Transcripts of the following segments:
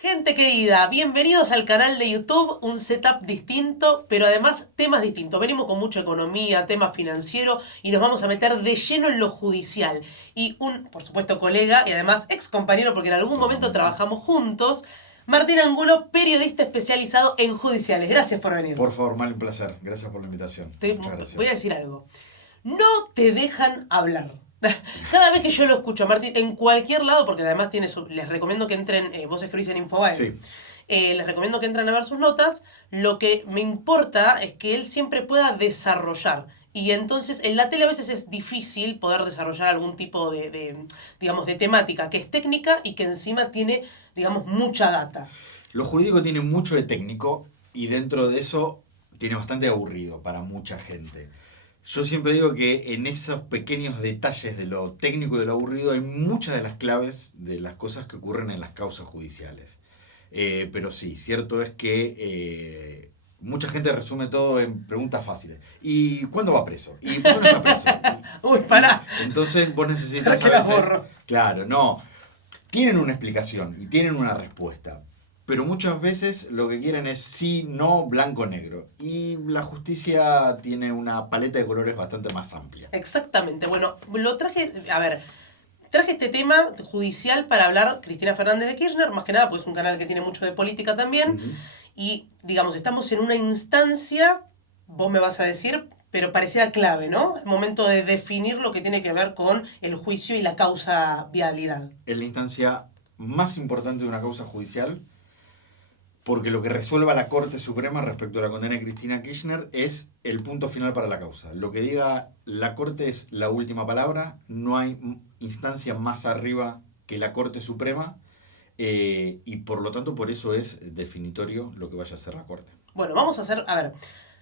Gente querida, bienvenidos al canal de YouTube, un setup distinto, pero además temas distintos. Venimos con mucha economía, tema financiero y nos vamos a meter de lleno en lo judicial. Y un, por supuesto, colega y además ex compañero, porque en algún momento trabajamos juntos, Martín Angulo, periodista especializado en judiciales. Gracias por venir. Por favor, Mal, un placer. Gracias por la invitación. Muchas gracias. Voy a decir algo. No te dejan hablar. Cada vez que yo lo escucho a Martín, en cualquier lado, porque además les recomiendo que entren, vos escribís en Infobae, Sí. Les recomiendo que entren a ver sus notas. Lo que me importa es que él siempre pueda desarrollar. Y entonces en la tele a veces es difícil poder desarrollar algún tipo digamos, de temática que es técnica y que encima tiene, digamos, mucha data. Lo jurídico tiene mucho de técnico y dentro de eso tiene bastante aburrido para mucha gente. Yo siempre digo que en esos pequeños detalles de lo técnico y de lo aburrido hay muchas de las claves de las cosas que ocurren en las causas judiciales. Pero sí, cierto es que mucha gente resume todo en preguntas fáciles. ¿Y cuándo va preso? ¿Y por qué no está preso? Uy, pará. Entonces vos necesitas que a las veces... borro. Claro, no. Tienen una explicación y tienen una respuesta. Pero muchas veces lo que quieren es sí, no, blanco, negro. Y la justicia tiene una paleta de colores bastante más amplia. Exactamente. Bueno, lo traje, a ver, traje este tema judicial para hablar Cristina Fernández de Kirchner, más que nada porque es un canal que tiene mucho de política también. Ujú. Y, digamos, estamos en una instancia, vos me vas a decir, pero pareciera clave, ¿no? El momento de definir lo que tiene que ver con el juicio y la causa vialidad. Es la instancia más importante de una causa judicial porque lo que resuelva la Corte Suprema respecto a la condena de Cristina Kirchner es el punto final para la causa. Lo que diga la Corte es la última palabra, no hay instancia más arriba que la Corte Suprema y por lo tanto por eso es definitorio lo que vaya a hacer la Corte. Bueno, vamos a hacer, a ver,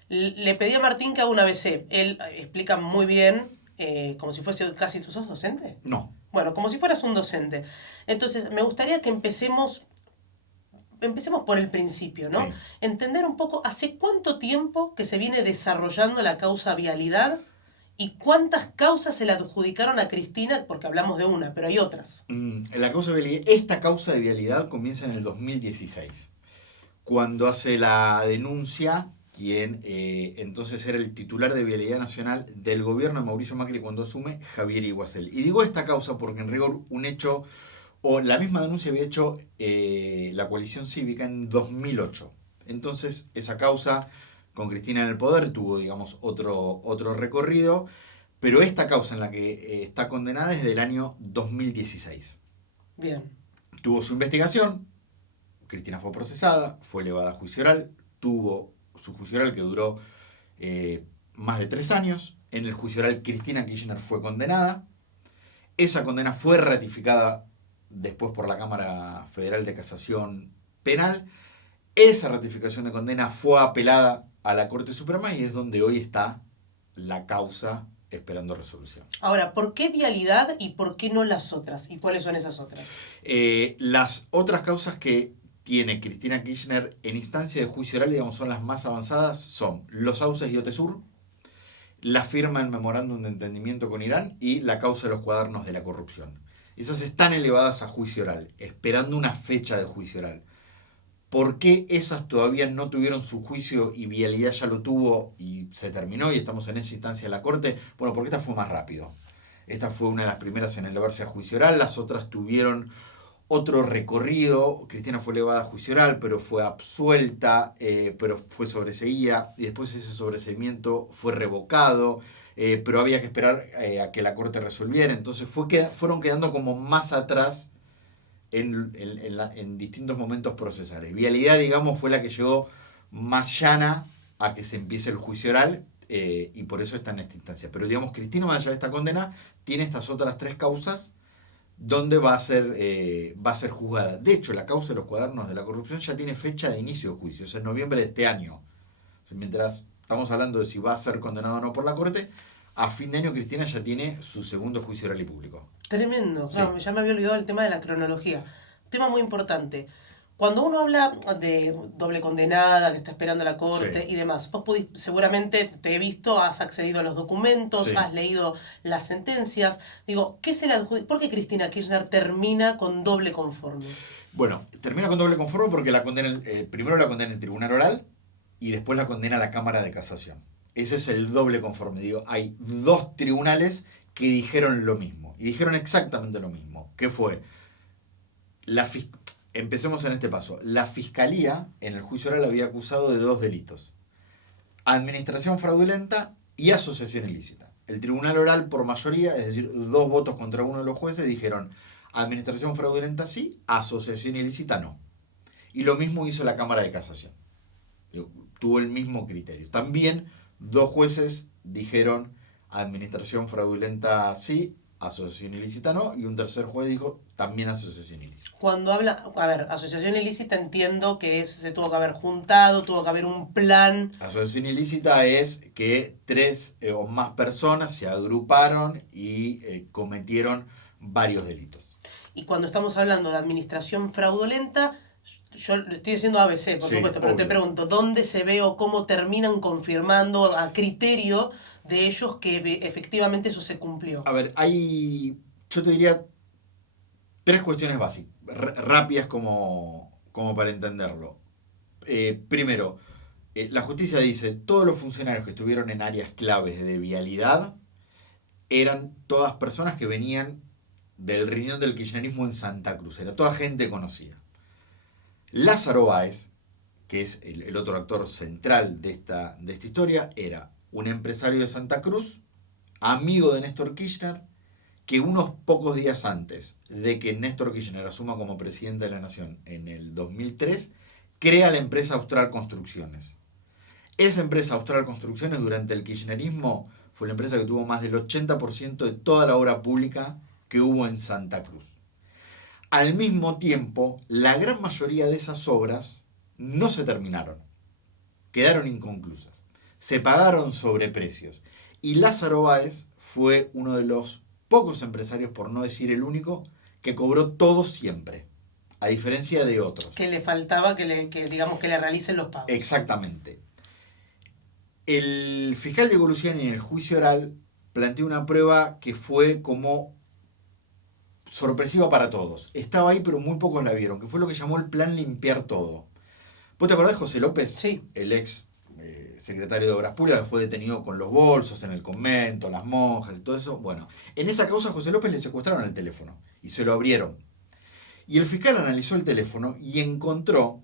le pedí a Martín que haga un ABC. Él explica muy bien, como si fuese casi, ¿sos docente? No. Bueno, como si fueras un docente. Entonces, me gustaría que empecemos por el principio, ¿no? Sí. Entender un poco hace cuánto tiempo que se viene desarrollando la causa vialidad y cuántas causas se le adjudicaron a Cristina, porque hablamos de una, pero hay otras. Esta causa de vialidad comienza en el 2016, cuando hace la denuncia quien entonces era el titular de Vialidad Nacional del gobierno de Mauricio Macri cuando asume, Javier Iguacel. Y digo esta causa porque en rigor un hecho, o la misma denuncia había hecho la coalición cívica en 2008. Entonces esa causa con Cristina en el poder tuvo, digamos, otro recorrido, pero esta causa en la que está condenada es del año 2016. Bien. Tuvo su investigación, Cristina fue procesada, fue elevada a juicio oral, tuvo su juicio oral que duró más de 3 años. En el juicio oral Cristina Kirchner fue condenada. Esa condena fue ratificada después por la Cámara Federal de Casación Penal. Esa ratificación de condena fue apelada a la Corte Suprema y es donde hoy está la causa esperando resolución. Ahora, ¿por qué vialidad y por qué no las otras? ¿Y cuáles son esas otras? Las otras causas que tiene Cristina Kirchner en instancia de juicio oral, digamos, son las más avanzadas, son los sauces y Otesur, la firma en memorándum de entendimiento con Irán y la causa de los cuadernos de la corrupción. Esas están elevadas a juicio oral, esperando una fecha de juicio oral. ¿Por qué esas todavía no tuvieron su juicio y vialidad ya lo tuvo y se terminó y estamos en esa instancia de la Corte? Bueno, porque esta fue más rápido. Esta fue una de las primeras en elevarse a juicio oral, las otras tuvieron otro recorrido. Cristina fue elevada a juicio oral, pero fue absuelta, pero fue sobreseída y después ese sobreseimiento fue revocado, pero había que esperar a que la Corte resolviera. Entonces fueron quedando como más atrás en distintos momentos procesales. Vialidad, digamos, fue la que llegó más llana a que se empiece el juicio oral y por eso está en esta instancia. Pero digamos, Cristina, más allá de esta condena, tiene estas otras 3 causas donde va a ser juzgada. De hecho, la causa de los cuadernos de la corrupción ya tiene fecha de inicio de juicio, es en noviembre de este año. Mientras estamos hablando de si va a ser condenado o no por la Corte, a fin de año Cristina ya tiene su segundo juicio oral y público. Tremendo. Sí. No, ya me había olvidado el tema de la cronología. Tema muy importante. Cuando uno habla de doble condenada, que está esperando la corte Sí. y demás, vos seguramente te he visto, has accedido a los documentos, Sí. has leído las sentencias. Digo, ¿qué se le adjudica? ¿Por qué Cristina Kirchner termina con doble conforme? Bueno, termina con doble conforme porque la condena, primero la condena el tribunal oral y después la condena la Cámara de Casación. Ese es el doble conforme. Digo, hay dos tribunales que dijeron lo mismo. Y dijeron exactamente lo mismo. ¿Qué fue? Empecemos en este paso. La Fiscalía en el juicio oral había acusado de dos delitos. Administración fraudulenta y asociación ilícita. El tribunal oral por mayoría, es decir, 2 votos contra 1 de los jueces, dijeron administración fraudulenta sí, asociación ilícita no. Y lo mismo hizo la Cámara de Casación. Tuvo el mismo criterio. También 2 jueces dijeron administración fraudulenta sí, asociación ilícita no, y un tercer juez dijo también asociación ilícita. Cuando habla, a ver, asociación ilícita entiendo que se tuvo que haber juntado, tuvo que haber un plan. Asociación ilícita es que 3 o más personas se agruparon y cometieron varios delitos. Y cuando estamos hablando de administración fraudulenta, yo lo estoy diciendo ABC, por Sí, supuesto, pero obvio. te pregunto, ¿dónde se ve o cómo terminan confirmando a criterio de ellos que efectivamente eso se cumplió? A ver, yo te diría 3 cuestiones básicas, rápidas como para entenderlo. Primero, la justicia dice, todos los funcionarios que estuvieron en áreas claves de vialidad eran todas personas que venían del riñón del kirchnerismo en Santa Cruz, era toda gente conocida. Lázaro Báez, que es el otro actor central de esta historia, era un empresario de Santa Cruz, amigo de Néstor Kirchner, que unos pocos días antes de que Néstor Kirchner asuma como presidente de la Nación en el 2003, crea la empresa Austral Construcciones. Esa empresa Austral Construcciones durante el kirchnerismo fue la empresa que tuvo más del 80% de toda la obra pública que hubo en Santa Cruz. Al mismo tiempo, la gran mayoría de esas obras no se terminaron, quedaron inconclusas, se pagaron sobreprecios. Y Lázaro Báez fue uno de los pocos empresarios, por no decir el único, que cobró todo siempre, a diferencia de otros. Que le faltaba digamos que le realicen los pagos. Exactamente. El fiscal de Goluciani en el juicio oral planteó una prueba que fue como sorpresiva para todos. Estaba ahí, pero muy pocos la vieron, que fue lo que llamó el plan limpiar todo. ¿Vos te acordás de José López? Sí. El ex secretario de Obras Públicas, que fue detenido con los bolsos en el convento, las monjas y todo eso. Bueno, en esa causa a José López le secuestraron el teléfono y se lo abrieron. Y el fiscal analizó el teléfono y encontró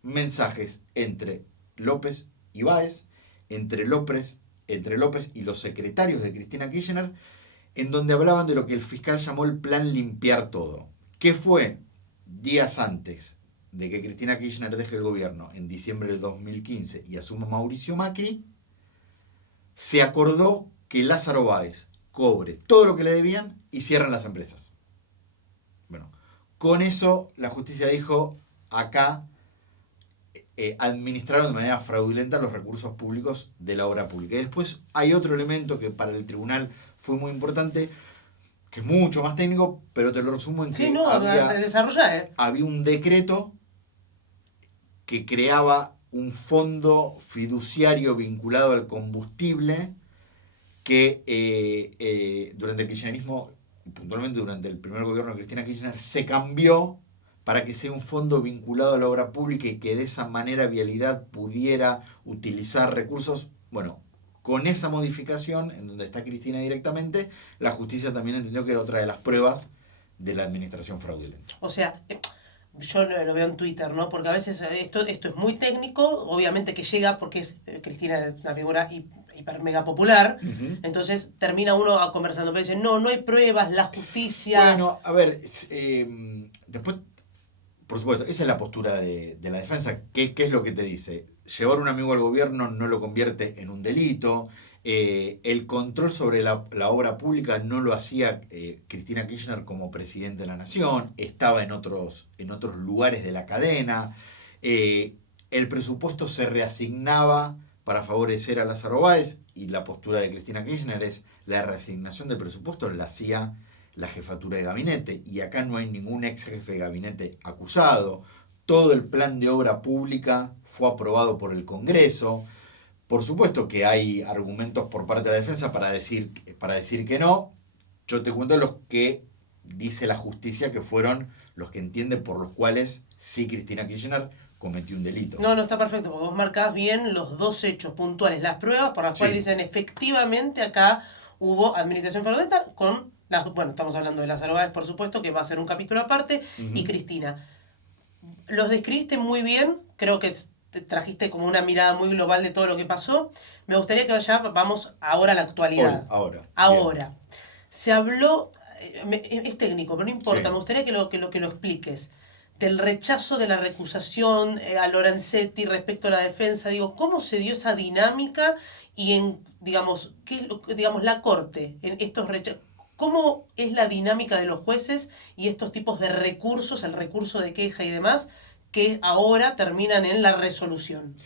mensajes entre López y Báez, entre López y los secretarios de Cristina Kirchner, en donde hablaban de lo que el fiscal llamó el plan limpiar todo, que fue días antes de que Cristina Kirchner deje el gobierno en diciembre del 2015 y asuma Mauricio Macri, se acordó que Lázaro Báez cobre todo lo que le debían y cierran las empresas. Bueno, con eso la justicia dijo, acá administraron de manera fraudulenta los recursos públicos de la obra pública. Y después hay otro elemento que para el tribunal fue muy importante, que es mucho más técnico, pero te lo resumo en que había un decreto que creaba un fondo fiduciario vinculado al combustible que durante el kirchnerismo, puntualmente durante el primer gobierno de Cristina Kirchner, se cambió para que sea un fondo vinculado a la obra pública y que de esa manera Vialidad pudiera utilizar recursos. Bueno, con esa modificación, en donde está Cristina directamente, la justicia también entendió que era otra de las pruebas de la administración fraudulenta. O sea, yo lo veo en Twitter, ¿no? Porque a veces esto es muy técnico, obviamente que llega porque Cristina es una figura hiper mega popular, entonces termina uno conversando, pero dice, no hay pruebas, la justicia... Bueno, a ver, después, por supuesto, esa es la postura de la defensa. ¿Qué es lo que te dice? Llevar un amigo al gobierno no lo convierte en un delito. El control sobre la obra pública no lo hacía Cristina Kirchner como presidente de la Nación, estaba en otros lugares de la cadena. El presupuesto se reasignaba para favorecer a Lázaro Báez y la postura de Cristina Kirchner es la reasignación del presupuesto la hacía la jefatura de gabinete y acá no hay ningún ex jefe de gabinete acusado. Todo el plan de obra pública fue aprobado por el Congreso. Por supuesto que hay argumentos por parte de la defensa para decir que no. Yo te cuento los que dice la justicia que fueron los que entiende por los cuales sí Cristina Kirchner cometió un delito. No, está perfecto, porque vos marcás bien los dos hechos puntuales, las pruebas por las cuales dicen efectivamente acá hubo administración fraudulenta con bueno, estamos hablando de Lázaro Báez, por supuesto, que va a ser un capítulo aparte, y Cristina. Los describiste muy bien, creo que trajiste como una mirada muy global de todo lo que pasó. Me gustaría que vamos ahora a la actualidad. Ahora. Bien. Se habló, es técnico, pero no importa, Sí. me gustaría que lo expliques. Del rechazo de la recusación a Lorenzetti respecto a la defensa, digo, ¿cómo se dio esa dinámica y digamos, qué es digamos, la Corte, en estos rechazos? ¿Cómo es la dinámica de los jueces y estos tipos de recursos, el recurso de queja y demás, que ahora terminan en la resolución?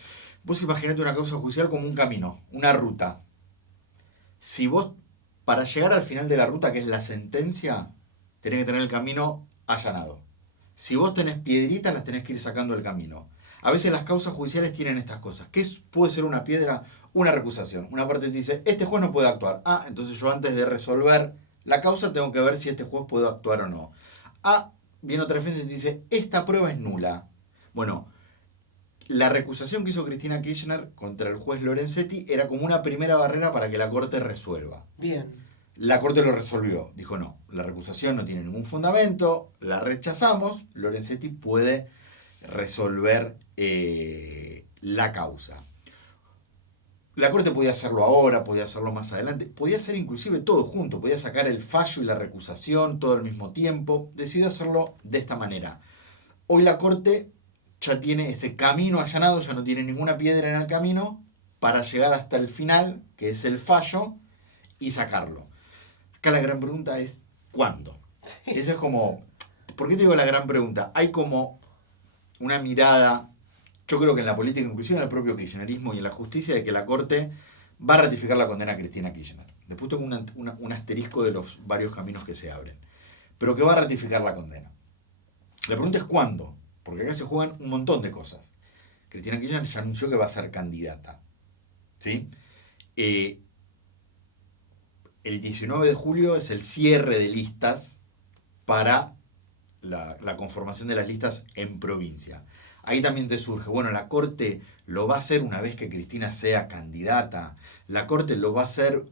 Vos imaginate una causa judicial como un camino, una ruta. Si vos, para llegar al final de la ruta, que es la sentencia, tenés que tener el camino allanado. Si vos tenés piedritas, las tenés que ir sacando del camino. A veces las causas judiciales tienen estas cosas. ¿Qué puede ser una piedra? Una recusación. Una parte te dice, este juez no puede actuar. Entonces yo antes de resolver la causa tengo que ver si este juez puede actuar o no. Viene otra defensa y te dice, esta prueba es nula. Bueno, la recusación que hizo Cristina Kirchner contra el juez Lorenzetti era como una primera barrera para que la Corte resuelva. Bien. La Corte lo resolvió. Dijo, no, la recusación no tiene ningún fundamento, la rechazamos, Lorenzetti puede resolver la causa. La Corte podía hacerlo ahora, podía hacerlo más adelante, podía hacer inclusive todo junto, podía sacar el fallo y la recusación todo al mismo tiempo. Decidió hacerlo de esta manera. Hoy la Corte ya tiene ese camino allanado, ya no tiene ninguna piedra en el camino para llegar hasta el final, que es el fallo, y sacarlo. Acá la gran pregunta es, ¿cuándo? Sí. Eso es como, ¿por qué te digo la gran pregunta? Hay como una mirada, yo creo que en la política, inclusive en el propio kirchnerismo y en la justicia, de que la Corte va a ratificar la condena a Cristina Kirchner. Después tengo un asterisco de los varios caminos que se abren. Pero que va a ratificar la condena. La pregunta es ¿cuándo? Porque acá se juegan un montón de cosas. Cristina Kirchner ya anunció que va a ser candidata. ¿Sí? El 19 de julio es el cierre de listas para la conformación de las listas en provincia. Ahí también te surge, bueno, la Corte lo va a hacer una vez que Cristina sea candidata, la Corte lo va a hacer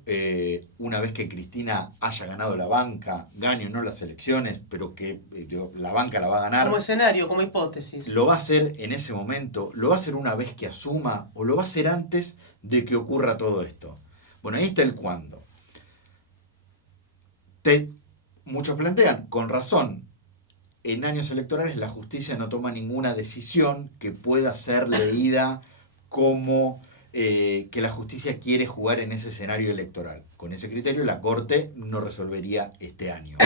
una vez que Cristina haya ganado la banca, gane o no las elecciones, pero que la banca la va a ganar. Como escenario, como hipótesis. ¿Lo va a hacer en ese momento? ¿Lo va a hacer una vez que asuma? ¿O lo va a hacer antes de que ocurra todo esto? Bueno, ahí está el cuándo. Muchos plantean, con razón, en años electorales la justicia no toma ninguna decisión que pueda ser leída como que la justicia quiere jugar en ese escenario electoral. Con ese criterio la Corte no resolvería este año.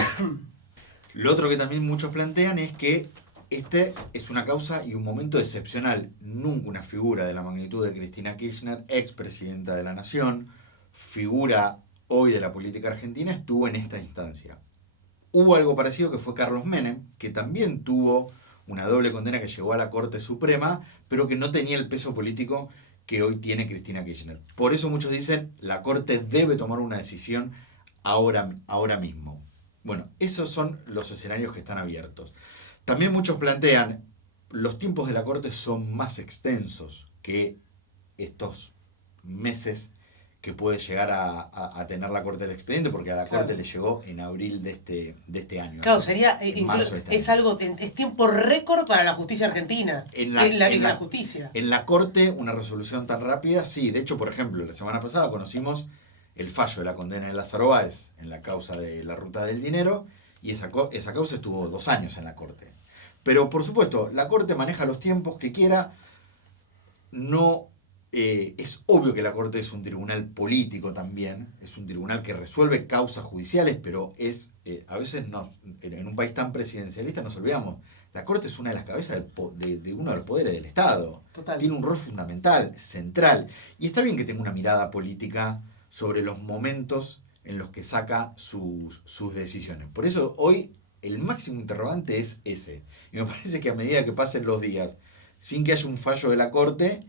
Lo otro que también muchos plantean es que este es una causa y un momento excepcional. Nunca una figura de la magnitud de Cristina Kirchner, expresidenta de la Nación, figura hoy de la política argentina, estuvo en esta instancia. Hubo algo parecido que fue Carlos Menem, que también tuvo una doble condena que llegó a la Corte Suprema, pero que no tenía el peso político que hoy tiene Cristina Kirchner. Por eso muchos dicen, la Corte debe tomar una decisión ahora mismo. Bueno, esos son los escenarios que están abiertos. También muchos plantean, los tiempos de la Corte son más extensos que estos meses que puede llegar a tener la Corte del expediente, porque a la Corte le llegó en abril de este año. Claro, sería es algo, es tiempo récord para la justicia argentina. En la justicia. En la Corte, una resolución tan rápida, sí. De hecho, por ejemplo, la semana pasada conocimos el fallo de la condena de Lázaro Báez en la causa de la ruta del dinero, y esa causa estuvo 2 años en la Corte. Pero, por supuesto, la Corte maneja los tiempos que quiera. No es obvio que la Corte es un tribunal político también, es un tribunal que resuelve causas judiciales, pero a veces no, en un país tan presidencialista nos olvidamos, la Corte es una de las cabezas de uno de los poderes del Estado. Total. Tiene un rol fundamental, central, y está bien que tenga una mirada política sobre los momentos en los que saca sus decisiones. Por eso hoy el máximo interrogante es ese, y me parece que a medida que pasen los días, sin que haya un fallo de la Corte,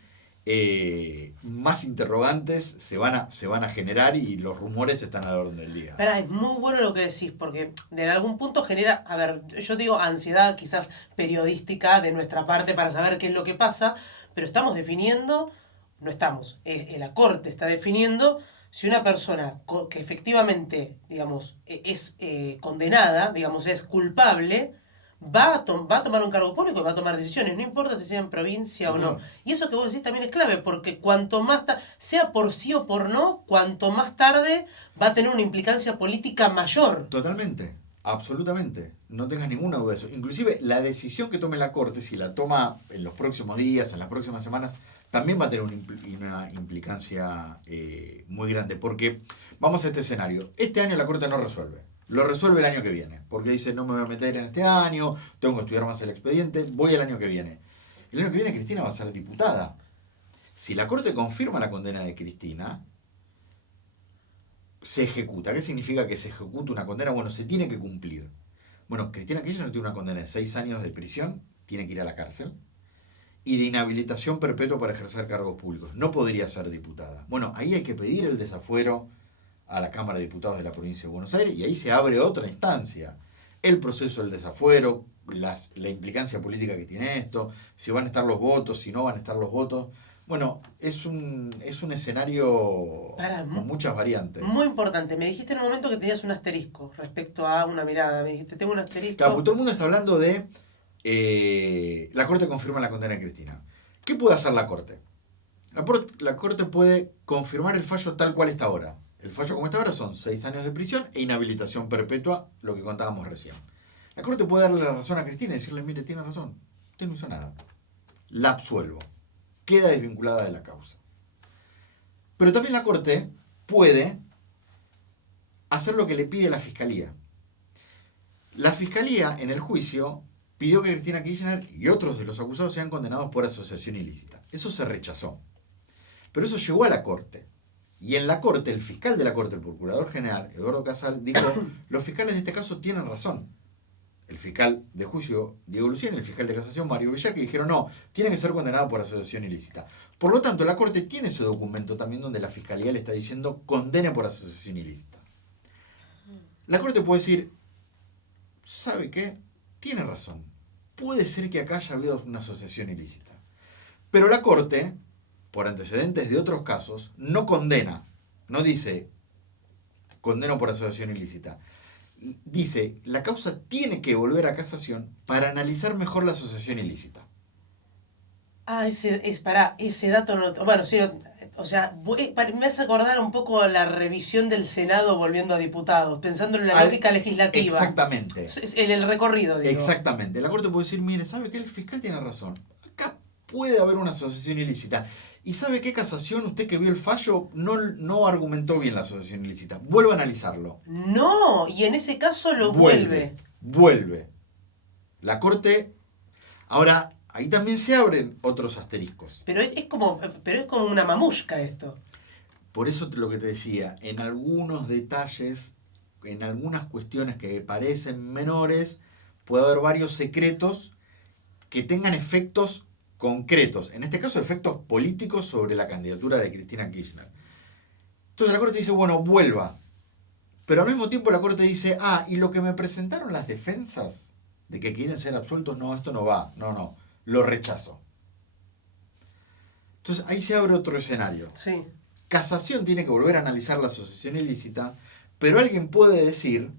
más interrogantes se van a generar y los rumores están a la orden del día. Pero es muy bueno lo que decís, porque en algún punto genera, a ver, yo digo ansiedad quizás periodística de nuestra parte para saber qué es lo que pasa, pero estamos definiendo, no estamos, la Corte está definiendo si una persona que efectivamente, digamos, es condenada, digamos, es culpable, va a tomar un cargo público y va a tomar decisiones, no importa si sea en provincia o no. Y eso que vos decís también es clave, porque cuanto más sea por sí o por no, cuanto más tarde va a tener una implicancia política mayor. Totalmente, absolutamente. No tengas ninguna duda de eso. Inclusive la decisión que tome la Corte, si la toma en los próximos días, en las próximas semanas, también va a tener una implicancia muy grande. Porque vamos a este escenario. Este año la Corte no resuelve. Lo resuelve el año que viene. Porque dice, no me voy a meter en este año, tengo que estudiar más el expediente, voy el año que viene. El año que viene Cristina va a ser diputada. Si la Corte confirma la condena de Cristina, se ejecuta. ¿Qué significa que se ejecuta una condena? Bueno, se tiene que cumplir. Bueno, Cristina Kirchner tiene una condena de 6 años de prisión, tiene que ir a la cárcel, y de inhabilitación perpetua para ejercer cargos públicos. No podría ser diputada. Bueno, ahí hay que pedir el desafuero a la Cámara de Diputados de la Provincia de Buenos Aires y ahí se abre otra instancia. El proceso del desafuero, la implicancia política que tiene esto, si van a estar los votos, si no van a estar los votos. Bueno, es un escenario con muchas variantes. Muy importante. Me dijiste en un momento que tenías un asterisco respecto a una mirada. Me dijiste, tengo un asterisco. Claro, porque todo el mundo está hablando de la Corte confirma la condena de Cristina. ¿Qué puede hacer la Corte? La Corte puede confirmar el fallo tal cual está ahora. El fallo como está ahora son 6 años de prisión e inhabilitación perpetua, lo que contábamos recién. La Corte puede darle la razón a Cristina y decirle, mire, tiene razón, usted no hizo nada. La absuelvo. Queda desvinculada de la causa. Pero también la Corte puede hacer lo que le pide la Fiscalía. La Fiscalía, en el juicio, pidió que Cristina Kirchner y otros de los acusados sean condenados por asociación ilícita. Eso se rechazó. Pero eso llegó a la Corte. Y en la Corte, el fiscal de la Corte, el Procurador General, Eduardo Casal, dijo, los fiscales de este caso tienen razón. El fiscal de juicio, Diego Luciani, el fiscal de casación, Mario Villar, que dijeron, no, tienen que ser condenados por asociación ilícita. Por lo tanto, la Corte tiene ese documento también donde la Fiscalía le está diciendo, condene por asociación ilícita. La Corte puede decir, ¿sabe qué? Tiene razón. Puede ser que acá haya habido una asociación ilícita. Pero la Corte, por antecedentes de otros casos, no condena. No dice, condeno por asociación ilícita. Dice, la causa tiene que volver a casación para analizar mejor la asociación ilícita. Ah, ese dato no... Bueno, sí, o sea, me hace acordar un poco la revisión del Senado volviendo a diputados, pensando en la lógica legislativa. Exactamente. En el recorrido, digo. Exactamente. La Corte puede decir, mire, ¿sabe qué? El fiscal tiene razón. Acá puede haber una asociación ilícita. ¿Y sabe qué, casación? Usted que vio el fallo no argumentó bien la asociación ilícita. Vuelve a analizarlo. No, y en ese caso lo vuelve. Vuelve. La Corte... Ahora, ahí también se abren otros asteriscos. Pero es como una mamushka esto. Por eso lo que te decía, en algunos detalles, en algunas cuestiones que parecen menores, puede haber varios secretos que tengan efectos concretos, en este caso efectos políticos sobre la candidatura de Cristina Kirchner. Entonces la Corte dice, bueno, vuelva. Pero al mismo tiempo la Corte dice, y lo que me presentaron las defensas de que quieren ser absueltos, no, esto no va, no, lo rechazo. Entonces ahí se abre otro escenario. Sí. Casación tiene que volver a analizar la asociación ilícita, pero alguien puede decir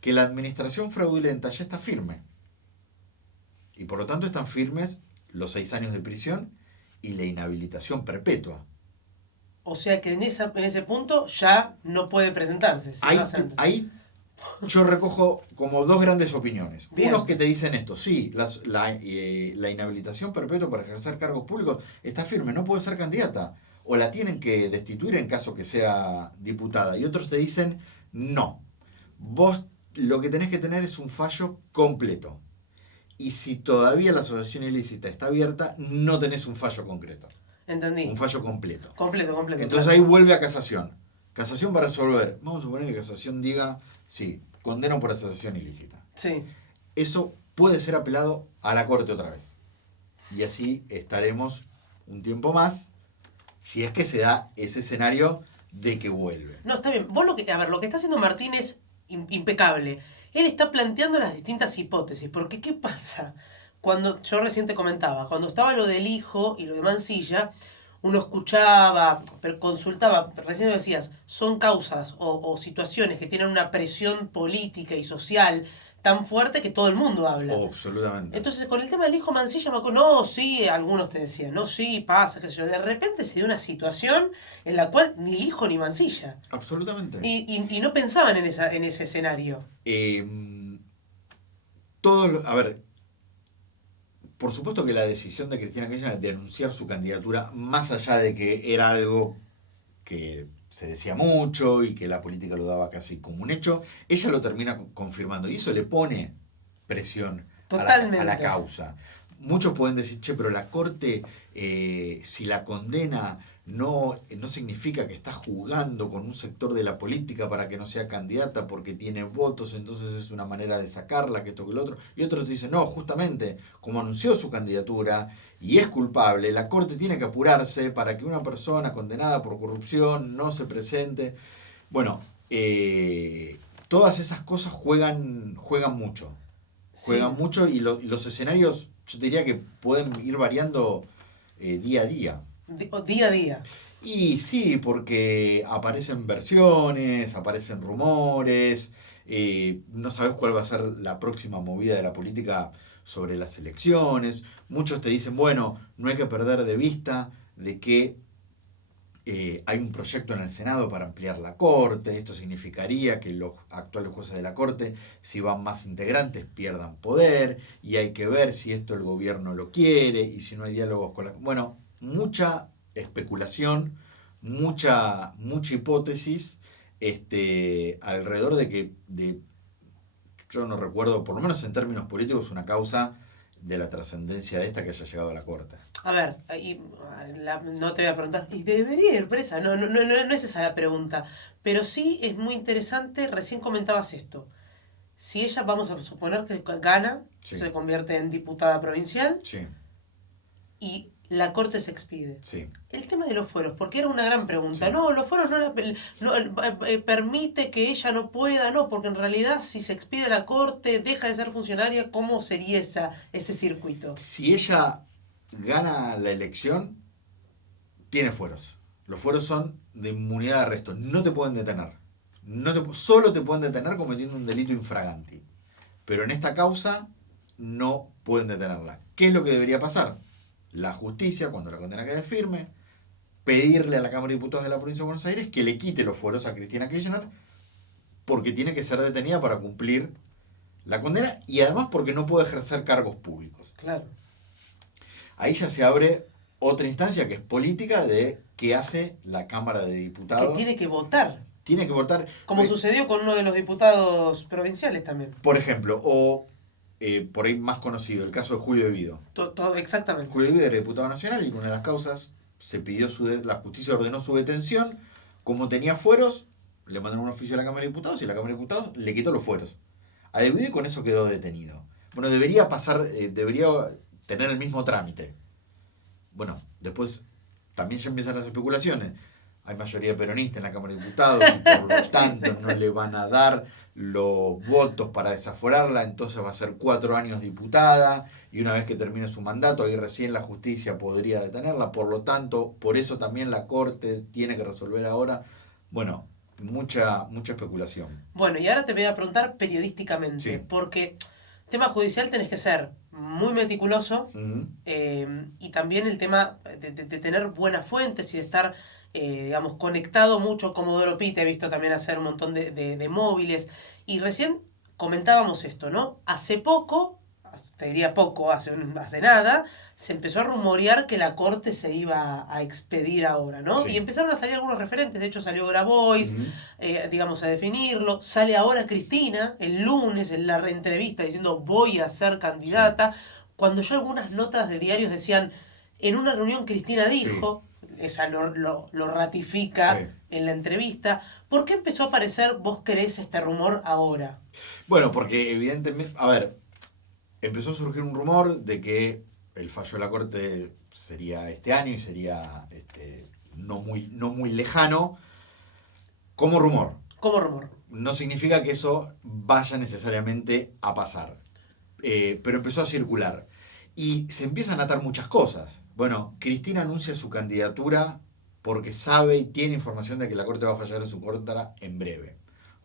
que la administración fraudulenta ya está firme. Y por lo tanto están firmes los 6 años de prisión y la inhabilitación perpetua. O sea que en ese punto ya no puede presentarse. Ahí yo recojo como 2 grandes opiniones. Bien. Unos que te dicen esto, sí, la inhabilitación perpetua para ejercer cargos públicos está firme, no puede ser candidata. O la tienen que destituir en caso que sea diputada. Y otros te dicen, no, vos lo que tenés que tener es un fallo completo. Y si todavía la asociación ilícita está abierta, no tenés un fallo concreto. Entendí. Un fallo completo. Completo. Entonces ahí vuelve a casación. Casación va a resolver. Vamos a suponer que casación diga, sí, condeno por asociación ilícita. Sí. Eso puede ser apelado a la Corte otra vez. Y así estaremos un tiempo más, si es que se da ese escenario de que vuelve. No, está bien. Vos lo que está haciendo Martín es impecable. Él está planteando las distintas hipótesis. Porque, ¿qué pasa? Cuando yo recién te comentaba, cuando estaba lo del hijo y lo de Mansilla, uno escuchaba, consultaba, recién lo decías, son causas o situaciones que tienen una presión política y social tan fuerte que todo el mundo habla. Absolutamente. Entonces, con el tema del hijo Mansilla, me acuerdo, no, sí, algunos te decían, no, sí, pasa, qué sé yo. De repente se dio una situación en la cual ni el hijo ni Mansilla. Absolutamente. Y no pensaban en ese escenario. A ver, por supuesto que la decisión de Cristina Kirchner de anunciar su candidatura, más allá de que era algo que se decía mucho y que la política lo daba casi como un hecho, ella lo termina confirmando y eso le pone presión a la causa. Muchos pueden decir, che, pero la Corte, si la condena, no significa que está jugando con un sector de la política para que no sea candidata porque tiene votos, entonces es una manera de sacarla, que esto que lo otro. Y otros dicen, no, justamente, como anunció su candidatura y es culpable, la Corte tiene que apurarse para que una persona condenada por corrupción no se presente. Bueno, todas esas cosas juegan mucho. Juegan mucho y los escenarios, yo te diría que pueden ir variando día a día. Día a día. Y sí, porque aparecen versiones, aparecen rumores, no sabes cuál va a ser la próxima movida de la política sobre las elecciones. Muchos te dicen, bueno, no hay que perder de vista de que hay un proyecto en el Senado para ampliar la Corte. Esto significaría que los actuales jueces de la Corte, si van más integrantes, pierdan poder. Y hay que ver si esto el gobierno lo quiere y si no hay diálogos con la... Bueno, mucha especulación, mucha hipótesis alrededor de que, yo no recuerdo, por lo menos en términos políticos, una causa de la trascendencia de esta que haya llegado a la Corte. A ver, no te voy a preguntar, y debería ir presa, no es esa la pregunta, pero sí es muy interesante, recién comentabas esto. Si ella, vamos a suponer que gana, Sí. se convierte en diputada provincial Sí, y la Corte se expide. sí. El tema de los fueros, porque era una gran pregunta. Sí. No, los fueros permite que ella no pueda, no, porque en realidad si se expide la Corte, deja de ser funcionaria, ¿cómo sería ese circuito? Si ella gana la elección, tiene fueros. Los fueros son de inmunidad de arresto. No te pueden detener. Solo te pueden detener cometiendo un delito infraganti. Pero en esta causa no pueden detenerla. ¿Qué es lo que debería pasar? La justicia, cuando la condena quede firme, pedirle a la Cámara de Diputados de la Provincia de Buenos Aires que le quite los fueros a Cristina Kirchner porque tiene que ser detenida para cumplir la condena y además porque no puede ejercer cargos públicos. Claro. Ahí ya se abre otra instancia que es política de qué hace la Cámara de Diputados. Que tiene que votar. Tiene que votar. Como sucedió con uno de los diputados provinciales también. Por ejemplo, o por ahí más conocido, el caso de Julio De Vido. Exactamente. Julio De Vido era diputado nacional y con una de las causas se pidió la justicia ordenó su detención. Como tenía fueros, le mandaron un oficio a la Cámara de Diputados y la Cámara de Diputados le quitó los fueros. A De Vido y con eso quedó detenido. Bueno, debería tener el mismo trámite. Bueno, después también ya empiezan las especulaciones. Hay mayoría peronista en la Cámara de Diputados y por lo tanto no le van a dar los votos para desaforarla, entonces va a ser 4 años diputada y una vez que termine su mandato, ahí recién la justicia podría detenerla, por lo tanto, por eso también la Corte tiene que resolver ahora. Bueno, mucha especulación. Bueno, y ahora te voy a preguntar periodísticamente, Sí. Porque tema judicial tenés que ser muy meticuloso y también el tema de tener buenas fuentes y de estar, digamos, conectado mucho. Comodoro Pi, te he visto también hacer un montón de móviles. Y recién comentábamos esto, ¿no? Hace poco, te diría poco, hace nada, se empezó a rumorear que la Corte se iba a expedir ahora, ¿no? Sí. Y empezaron a salir algunos referentes, de hecho salió Grabois, digamos, a definirlo. Sale ahora Cristina, el lunes, en la reentrevista, diciendo voy a ser candidata. Sí. Cuando ya algunas notas de diarios decían, en una reunión Cristina dijo, ella lo ratifica en la entrevista. ¿Por qué empezó a aparecer, vos creés, este rumor ahora? Bueno, porque evidentemente, a ver, empezó a surgir un rumor de que el fallo de la Corte sería este año y sería no muy lejano, como rumor. Como rumor. No significa que eso vaya necesariamente a pasar. Pero empezó a circular. Y se empiezan a atar muchas cosas. Bueno, Cristina anuncia su candidatura porque sabe y tiene información de que la Corte va a fallar en su contra en breve.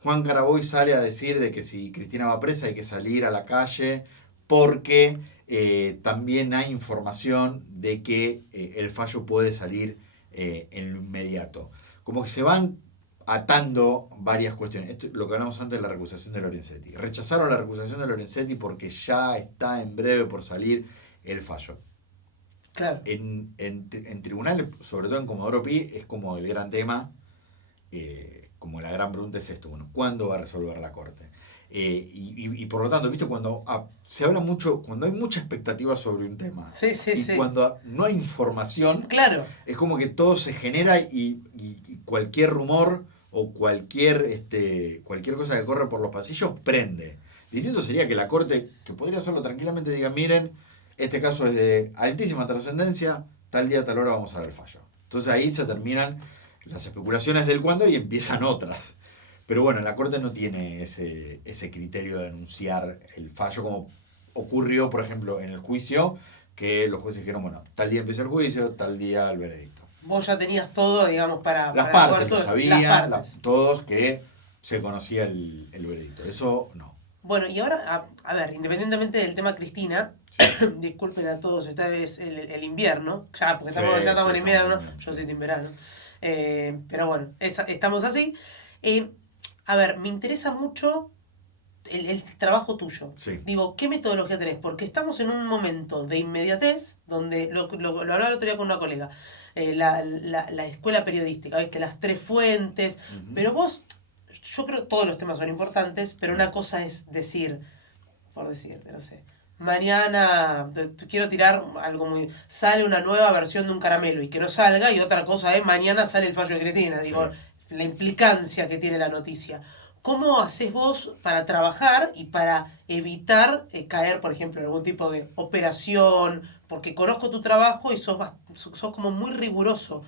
Juan Caraboy sale a decir de que si Cristina va presa hay que salir a la calle porque también hay información de que el fallo puede salir en lo inmediato. Como que se van atando varias cuestiones. Esto, lo que hablamos antes de la recusación de Lorenzetti. Rechazaron la recusación de Lorenzetti porque ya está en breve por salir el fallo. Claro. En tribunales, sobre todo en Comodoro Pi, es como el gran tema, como la gran pregunta es esto, bueno, ¿cuándo va a resolver la Corte? Y por lo tanto, ¿viste? Cuando se habla mucho, cuando hay mucha expectativa sobre un tema, Sí, sí, y sí. cuando no hay información, Claro. es como que todo se genera y cualquier rumor o cualquier cosa que corre por los pasillos prende. Distinto sería que la Corte, que podría hacerlo tranquilamente, diga, miren, este caso es de altísima trascendencia, tal día, tal hora vamos a ver el fallo. Entonces ahí se terminan las especulaciones del cuándo y empiezan otras. Pero bueno, la Corte no tiene ese criterio de anunciar el fallo como ocurrió, por ejemplo, en el juicio, que los jueces dijeron, bueno, tal día empieza el juicio, tal día el veredicto. Vos ya tenías todo, digamos, para... Las para partes lo sabían, todos que se conocía el veredicto. Eso no. Bueno, y ahora, a ver, independientemente del tema Cristina, Sí. disculpen a todos, esta es el invierno, ya, porque Sí, ya estamos en invierno, sí. yo soy en verano. Pero bueno, estamos así. A ver, me interesa mucho el trabajo tuyo. Sí. Digo, ¿qué metodología tenés? Porque estamos en un momento de inmediatez, donde lo hablaba el otro día con una colega, la escuela periodística, ¿viste? Las tres fuentes, Uh-huh. pero vos, yo creo que todos los temas son importantes, pero una cosa es decir, por decirte, no sé, mañana quiero tirar algo muy... Sale una nueva versión de un caramelo y que no salga, y otra cosa es mañana sale el fallo de Cristina. Digo, la implicancia que tiene la noticia. ¿Cómo haces vos para trabajar y para evitar caer, por ejemplo, en algún tipo de operación? Porque conozco tu trabajo y sos como muy riguroso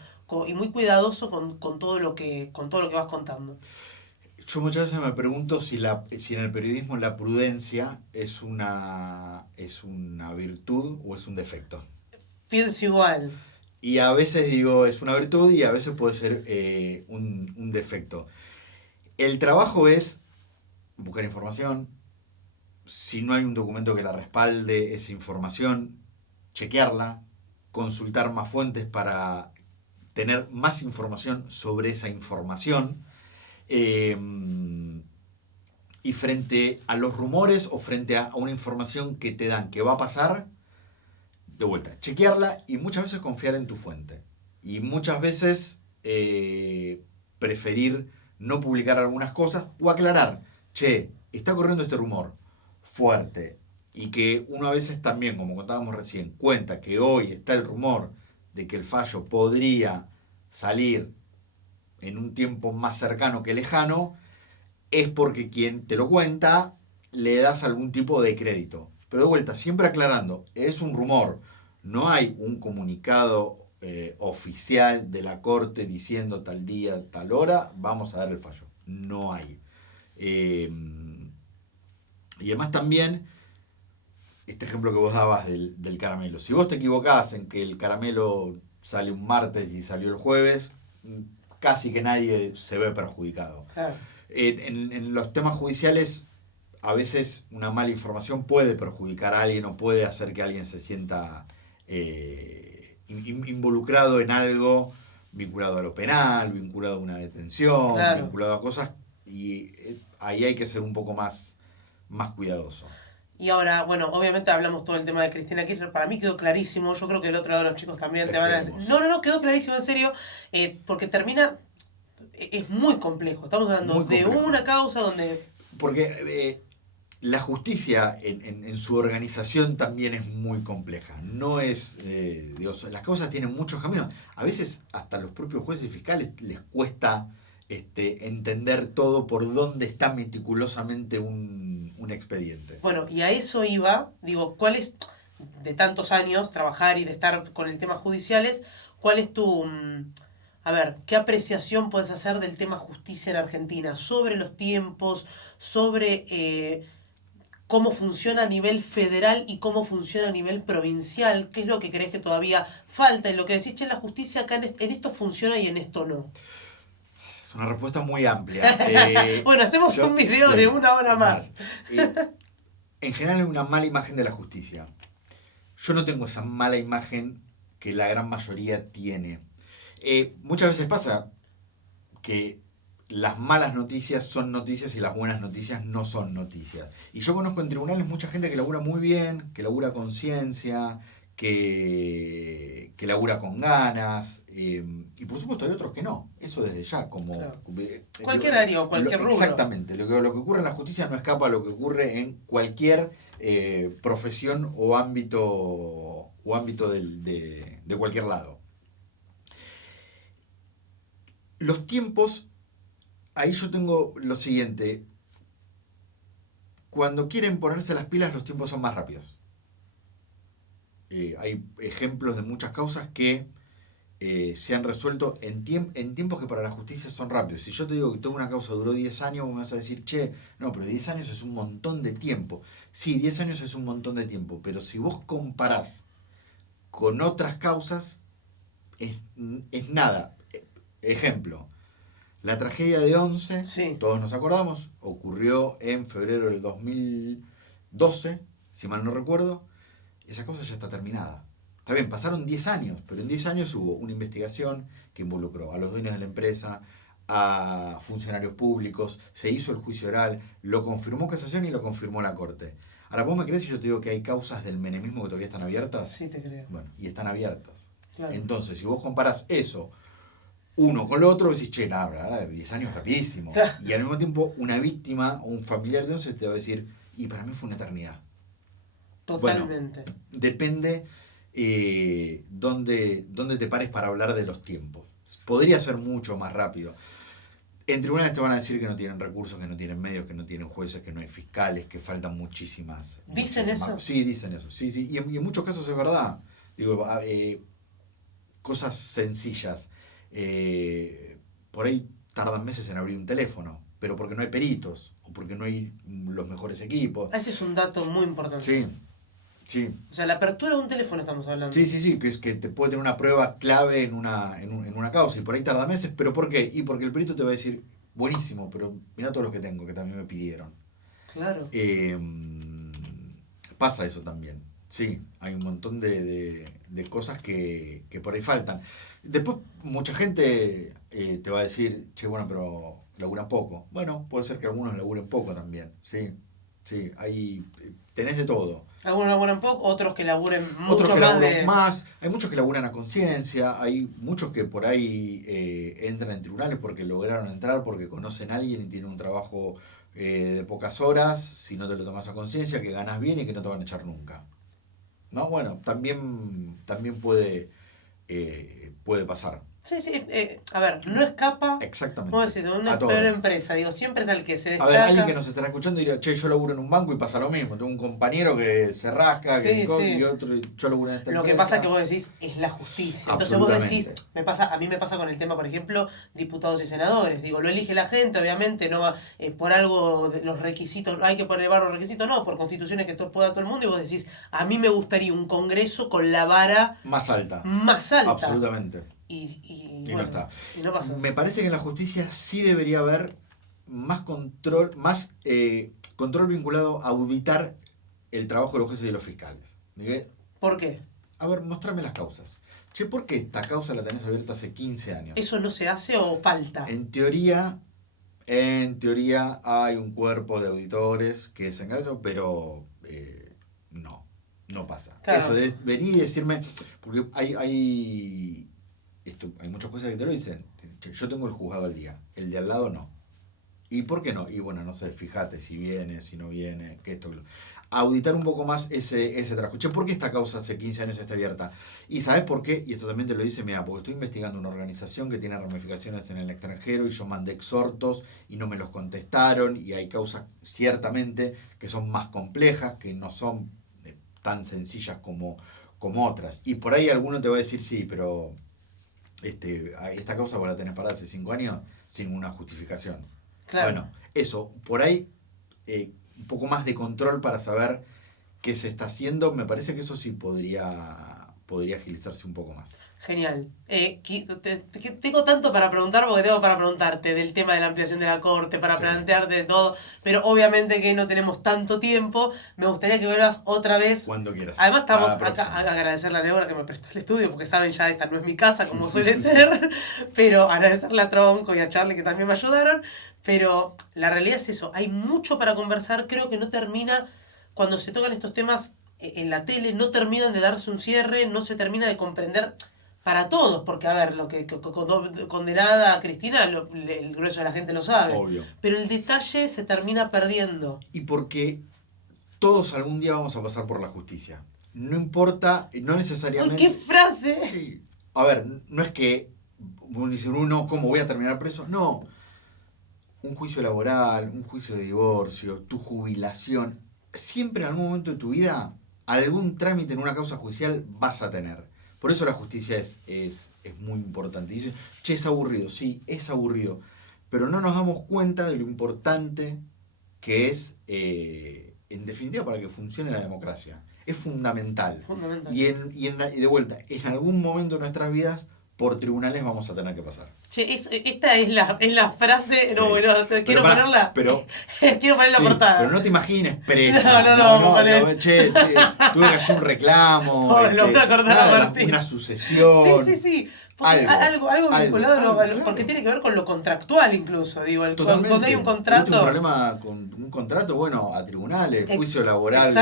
y muy cuidadoso con todo lo que vas contando. Yo muchas veces me pregunto si en el periodismo la prudencia es una virtud o es un defecto. Pienso igual. Y a veces digo es una virtud y a veces puede ser un defecto. El trabajo es buscar información. Si no hay un documento que la respalde esa información, chequearla, consultar más fuentes para tener más información sobre esa información. Y frente a los rumores o frente a una información que te dan que va a pasar, de vuelta, chequearla y muchas veces confiar en tu fuente. Y muchas veces preferir no publicar algunas cosas o aclarar, che, está corriendo este rumor fuerte y que uno a veces también, como contábamos recién, cuenta que hoy está el rumor de que el fallo podría salir en un tiempo más cercano que lejano, es porque quien te lo cuenta le das algún tipo de crédito. Pero de vuelta, siempre aclarando, es un rumor, no hay un comunicado oficial de la Corte diciendo tal día, tal hora, vamos a dar el fallo. No hay. Y además también, este ejemplo que vos dabas del caramelo, si vos te equivocás en que el caramelo sale un martes y salió el jueves, casi que nadie se ve perjudicado. Claro. En los temas judiciales, a veces una mala información puede perjudicar a alguien o puede hacer que alguien se sienta involucrado en algo vinculado a lo penal, vinculado a una detención, claro, vinculado a cosas, y ahí hay que ser un poco más cuidadoso. Y ahora, bueno, obviamente hablamos todo el tema de Cristina Kirchner. Para mí quedó clarísimo. Yo creo que el otro lado de los chicos también te van a decir. No, quedó clarísimo, en serio. Porque termina. Es muy complejo. Estamos hablando de una causa donde. Porque la justicia en su organización también es muy compleja. No es. Dios, las causas tienen muchos caminos. A veces, hasta los propios jueces y fiscales les cuesta entender todo por dónde está meticulosamente un expediente. Bueno, y a eso iba, digo, ¿cuál es? de tantos años trabajar y de estar con el tema judiciales, ¿cuál es tu, a ver, qué apreciación puedes hacer del tema justicia en Argentina, sobre los tiempos, sobre cómo funciona a nivel federal y cómo funciona a nivel provincial? ¿Qué es lo que crees que todavía falta? En lo que decís, che, la justicia acá en esto funciona y en esto no. Es una respuesta muy amplia. Bueno, hacemos un video de 1 hora más. En general hay una mala imagen de la justicia. Yo no tengo esa mala imagen que la gran mayoría tiene. Muchas veces pasa que las malas noticias son noticias y las buenas noticias no son noticias. Y yo conozco en tribunales mucha gente que labura muy bien, que labura con ciencia, que labura con ganas, y por supuesto hay otros que no. Eso desde ya, como... Claro. Cualquier área o cualquier rubro. Exactamente. Lo que ocurre en la justicia no escapa a lo que ocurre en cualquier profesión o ámbito de cualquier lado. Los tiempos, ahí yo tengo lo siguiente. Cuando quieren ponerse las pilas, los tiempos son más rápidos. Hay ejemplos de muchas causas que se han resuelto en tiempos que para la justicia son rápidos. Si yo te digo que toda una causa duró 10 años, vos me vas a decir, che, no, pero 10 años es un montón de tiempo. Sí, 10 años es un montón de tiempo, pero si vos comparás con otras causas, es nada. Ejemplo, la tragedia de Once, Sí. todos nos acordamos, ocurrió en febrero del 2012, si mal no recuerdo. Esa cosa ya está terminada. Está bien, pasaron 10 años, pero en 10 años hubo una investigación que involucró a los dueños de la empresa, a funcionarios públicos, se hizo el juicio oral, lo confirmó Casación y lo confirmó la Corte. Ahora, ¿vos me crees si yo te digo que hay causas del menemismo que todavía están abiertas? Sí, te creo. Bueno, y están abiertas. Claro. Entonces, si vos comparás eso uno con lo otro, decís, che, nada, la verdad, 10 años rapidísimo. Claro. Y al mismo tiempo, una víctima o un familiar de Once te va a decir, y para mí fue una eternidad. Totalmente. Bueno, depende dónde te pares para hablar de los tiempos. Podría ser mucho más rápido. En tribunales te van a decir que no tienen recursos, que no tienen medios, que no tienen jueces, que no hay fiscales, que faltan muchísimas. ¿Dicen eso? Sí, dicen eso. Sí, sí. Y en muchos casos es verdad. Digo, cosas sencillas. Por ahí tardan meses en abrir un teléfono, pero porque no hay peritos o porque no hay los mejores equipos. Ese es un dato muy importante. Sí, sí. O sea, la apertura de un teléfono estamos hablando. Sí, sí, sí, que es que te puede tener una prueba clave en una causa y por ahí tarda meses, pero ¿por qué? Y porque el perito te va a decir, buenísimo, pero mira todos los que tengo, que también me pidieron. Claro. Pasa eso también. Sí, hay un montón de cosas que por ahí faltan. Después mucha gente te va a decir, che, bueno, pero laburan poco. Bueno, puede ser que algunos laburen poco también, sí. Sí, ahí tenés de todo. Algunos laburan poco, otros que laburen mucho Otros que más laburan más, hay muchos que laburan a conciencia, hay muchos que por ahí entran en tribunales porque lograron entrar, porque conocen a alguien y tienen un trabajo de pocas horas, si no te lo tomas a conciencia, que ganas bien y que no te van a echar nunca. ¿No? Bueno, también puede pasar. Sí, sí. A ver, no escapa. Exactamente. ¿Cómo decir? Una A todo. peor empresa. Digo, siempre está el que se A destaca. ver, alguien que nos estará escuchando dirá, che, yo laburo en un banco y pasa lo mismo. Tengo un compañero que se rasca, Sí, sí. y otro, yo laburo en esta Lo que empresa. pasa es que vos decís, es la justicia. Entonces vos decís, Absolutamente. a mí me pasa con el tema, por ejemplo, diputados y senadores. Digo, lo elige la gente, obviamente, no va, por algo los requisitos, hay que poner los requisitos, no, por constituciones que pueda todo el mundo. Y vos decís, a mí me gustaría un congreso con la vara Más alta. más alta. Absolutamente. Y no bueno, está. Y no pasa. Me parece que en la justicia sí debería haber más control vinculado a auditar el trabajo de los jueces y de los fiscales. ¿Por qué? A ver, mostrame las causas. Che, ¿por qué esta causa la tenés abierta hace 15 años? ¿Eso no se hace o falta? En teoría hay un cuerpo de auditores que se encarga de eso, pero no pasa. Claro. Eso de venir y decirme, porque hay muchas cosas que te lo dicen. Yo tengo el juzgado al día, el de al lado no. ¿Y por qué no? Y bueno, no sé, fíjate si viene, si no viene, que esto. Auditar un poco más ese trabajo. Che, ¿por qué esta causa hace 15 años está abierta? ¿Y sabes por qué? Y esto también te lo dice, mira, porque estoy investigando una organización que tiene ramificaciones en el extranjero y yo mandé exhortos y no me los contestaron y hay causas ciertamente que son más complejas, que no son tan sencillas como otras. Y por ahí alguno te va a decir, sí, pero esta causa vos la tenés parada hace 5 años sin ninguna justificación. Claro. Bueno, eso, por ahí un poco más de control para saber qué se está haciendo, me parece que eso sí podría agilizarse un poco más. Genial. Tengo tanto para preguntar porque tengo para preguntarte del tema de la ampliación de la corte, para Sí. plantearte todo, pero obviamente que no tenemos tanto tiempo. Me gustaría que vuelvas otra vez. Cuando quieras. Además estamos La acá próxima. a agradecerle a Débora que me prestó el estudio, porque saben ya, esta no es mi casa como suele ser, pero agradecerle a Tronco y a Charlie que también me ayudaron. Pero la realidad es eso, hay mucho para conversar, creo que no termina, cuando se tocan estos temas en la tele, no terminan de darse un cierre, no se termina de comprender para todos, porque a ver, lo que condenada a Cristina, el grueso de la gente lo sabe, Obvio. pero el detalle se termina perdiendo. Y porque todos algún día vamos a pasar por la justicia. No importa, no ¡Uy, necesariamente... qué frase! Sí. A ver, no es que uno, ¿cómo voy a terminar preso? No. Un juicio laboral, un juicio de divorcio, tu jubilación. Siempre en algún momento de tu vida, algún trámite en una causa judicial vas a tener. Por eso la justicia es muy importante. Dice, che, es aburrido. Sí, es aburrido. Pero no nos damos cuenta de lo importante que es, en definitiva, para que funcione la democracia. Es fundamental. Fundamental. Y de vuelta, en algún momento de nuestras vidas, por tribunales vamos a tener que pasar. Che, esta es la frase. No, Sí. bueno, quiero ponerla. Pero, Quiero poner la sí, portada. pero no te imagines presa. No, vale. Che, tuve que hacer un reclamo. No, lo voy a acordar a Martín. Una sucesión. Sí. Porque algo vinculado, claro. porque tiene que ver con lo contractual incluso. Digo, Totalmente. cuando hay un ¿Tuviste contrato. un problema con un contrato? Bueno, a tribunales, juicio laboral,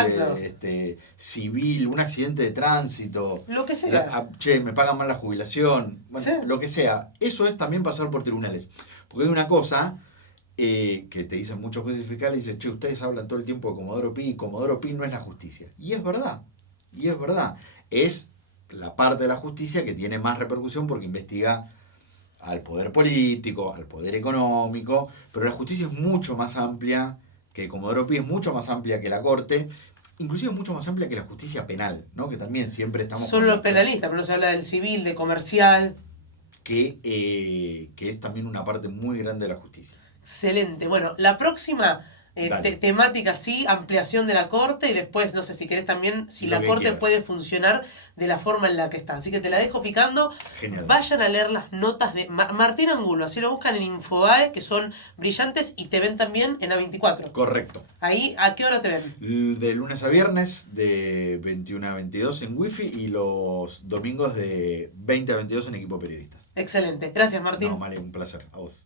civil, un accidente de tránsito. Lo que sea. Che, me pagan mal la jubilación. Bueno, Sí. Lo que sea. Eso es también pasar por tribunales. Porque hay una cosa que te dicen muchos jueces fiscales, dicen, che, ustedes hablan todo el tiempo de Comodoro Pi, y Comodoro Pi no es la justicia. Y es verdad. Es la parte de la justicia que tiene más repercusión porque investiga al poder político, al poder económico, pero la justicia es mucho más amplia que Comodoro Pi, es mucho más amplia que la Corte, inclusive es mucho más amplia que la justicia penal, ¿no? Que también siempre estamos... Solo los penalistas, pero no se habla del civil, de comercial. Que es también una parte muy grande de la justicia. Excelente. Bueno, la próxima Dale. temática sí, ampliación de la corte y después, no sé si querés también, si Lo la que corte quieras. puede funcionar de la forma en la que está. Así que te la dejo picando. Genial. Vayan a leer las notas de Martín Angulo, así lo buscan en Infobae, que son brillantes y te ven también en A24. Correcto. Ahí, ¿a qué hora te ven? De lunes a viernes, de 21 a 22 en Wi-Fi y los domingos de 20 a 22 en Equipo Periodistas. Excelente. Gracias, Martín. No, María, un placer. A vos.